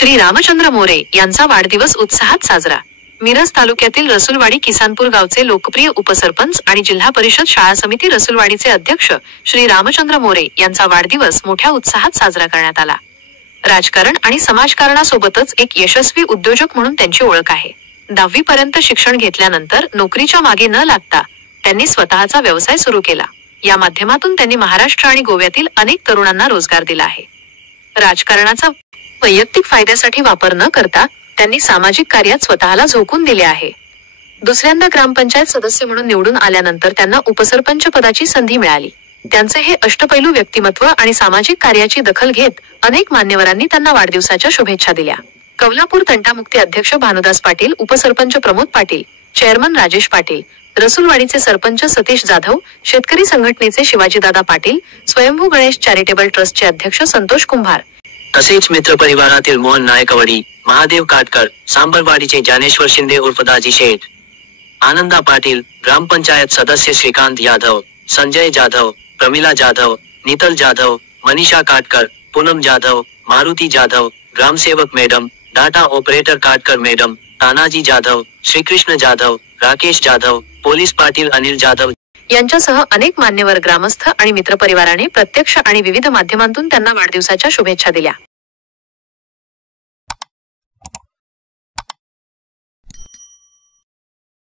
श्री रामचंद्र मोरे यांचा वाढदिवस उत्साहात साजरा। मिरज तालुक्यातील रसुलवाडी किसानपूर गावचे लोकप्रिय उपसरपंच आणि जिल्हा परिषद शाळा समिती रसुलवाडीचे अध्यक्ष श्री रामचंद्र मोरे यांचा वाढदिवस मोठ्या उत्साहात साजरा करण्यात आला। राजकारण आणि समाजकारणासोबतच एक यशस्वी उद्योजक म्हणून त्यांची ओळख आहे। 10वी पर्यंत शिक्षण घेतल्यानंतर नोकरीच्या मागे न लागता त्यांनी स्वतःचा व्यवसाय सुरू केला। या माध्यमातून त्यांनी महाराष्ट्र आणि गोव्यातील अनेक तरुणांना रोजगार दिला आहे। राजकारणाचा वैयक्तिक फायद्यासाठी वापर न करता त्यांनी सामाजिक कार्यात स्वतःला झोकून दिले आहे। दुसऱ्यांदा ग्रामपंचायत सदस्य म्हणून निवडून आल्यानंतर त्यांना उपसरपंच पदाची संधी मिळाली। त्यांचे हे अष्टपैलू व्यक्तिमत्व आणि सामाजिक कार्याची दखल घेत अनेक मान्यवरांनी त्यांना वाढदिवसाच्या शुभेच्छा दिल्या। कौलापूर तंटामुक्ती अध्यक्ष भानुदास पाटील, उपसरपंच प्रमोद पाटील, चेअरमन राजेश पाटील, रसुलवाडीचे सरपंच सतीश जाधव, शेतकरी संघटनेचे शिवाजीदादा पाटील, स्वयंभू गणेश चॅरिटेबल ट्रस्टचे अध्यक्ष संतोष कुंभार, तसेच मित्रपरिवारातील मोहन नायकवडी, महादेव काटकर, सांबरवाडीचे ज्ञानेश्वर शिंदे उर्फ दाजी शेठ, आनंदा पाटील, ग्रामपंचायत सदस्य श्रीकांत यादव, संजय जाधव, प्रमिला जाधव, नीतल जाधव, मनीषा काटकर, पूनम जाधव, मारुती जाधव, ग्रामसेवक madam, data operator Katkar madam, Tanaji Jadhav, Shrikrishna Jadhav, Rakesh Jadhav, police Patil Anil Jadhav यांच्यासह अनेक मान्यवर, ग्रामस्थ आणि मित्रपरिवाराने प्रत्यक्ष आणि विविध माध्यमांतून त्यांना वाढदिवसाच्या शुभेच्छा दिल्या।